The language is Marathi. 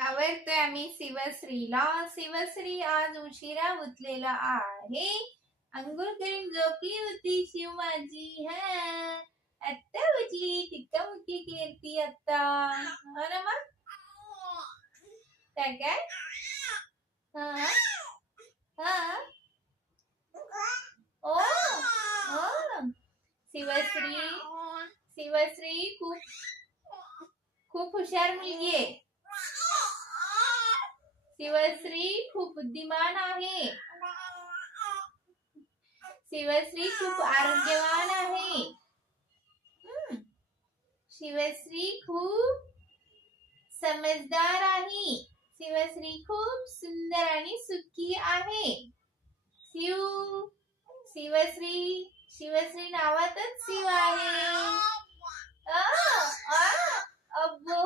आवडतोय आम्ही शिवश्रीला. शिवश्री आज उशिरा उठलेला आहे. अंघोळ करून झोपली होती शिव माझी. आत्ता उठली, टिक्का मुक्की केली आता. हो ना मग? काय काय? हा हा ओ ओ शिवश्री शिवश्री खूप हुशार मुलगी आहे. शिवश्री खूप बुद्धिमान आहे. शिवश्री खूप आरोग्यवान आहे. शिवश्री खूप समजदार आहे. शिवश्री खूप सुंदर आणि सुखी आहे. शिवश्री नावातच शिव आहे. अब्बो